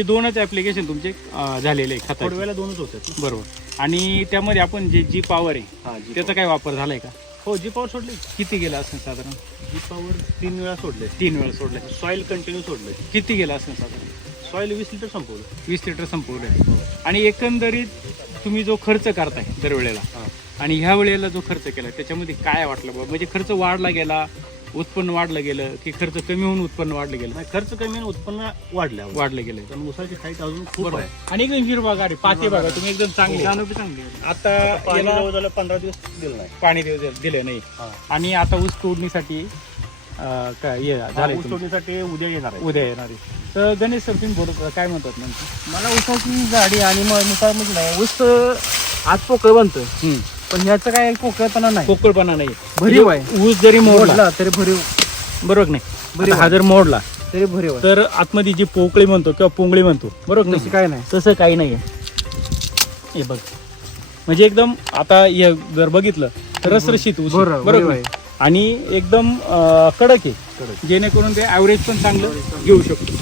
हे दोनच ऍप्लिकेशन तुमचे झालेले आहे खताचे. वेळेला दोनच होतात. बरोबर. आणि त्यामध्ये आपण जे जी पॉवर आहे त्याचा काय वापर झालाय का? हो, जी पॉवर सोडली. किती गेला असेल साधारण? जी पॉवर 3 वेळा सोडले. 3 वेळा सोडले. सॉईल कंटिन्यू सोडले. किती गेला असेल साधारण? सॉईल 20 लिटर संपवलं. 20 लिटर संपवलं. आणि एकंदरीत तुम्ही जो खर्च करताय दरवेळेला आणि ह्या वेळेला जो खर्च केला त्याच्यामध्ये काय वाटलं बाबा? म्हणजे खर्च वाढला गेला, उत्पन्न वाढलं गेलं की खर्च कमी होऊन उत्पन्न वाढलं गेलं? नाही, खर्च कमी आणि उत्पन्न वाढलं गेलं. पण ऊसाची हाईट अजून खूप आहे. आणि एकदम हिरवागार आहे. पाती बघा तुम्ही, एकदम चांगली आता याला जवळ 15 दिवस दिलं नाही. पाणी दिलं नाही. आणि आता ऊस तोडणीसाठी काय झालंय ऊस तोडणीसाठी उद्या येणार आहे. उद्या येणार आहे. तर गणेश सर तुम्ही बोलत काय म्हणतात नेमकं? मला ऊसाची झाडी आणि नुसार म्हणजे नाही, ऊस आज पोकळ बनतोय पण ह्याचं काय पोकळपणा नाही, पोकळपणा नाही, भरीव आहे. ऊस जरी मोडला तरी भरीव, बरोबर नाही? हा जर मोडला तरी भरीव आहे. तर आतमध्ये जी पोकळी म्हणतो किंवा पोंगळी म्हणतो, बरोबर तशी नाही? काय नाही. तसं काही नाहीये. हे बघ, म्हणजे एकदम आता जर बघितलं तर रसरशीत ऊस आहे, बरोबर आहे? आणि एकदम कडक आहे, जेणेकरून ते ॲव्हरेज पण चांगलं घेऊ शकतो.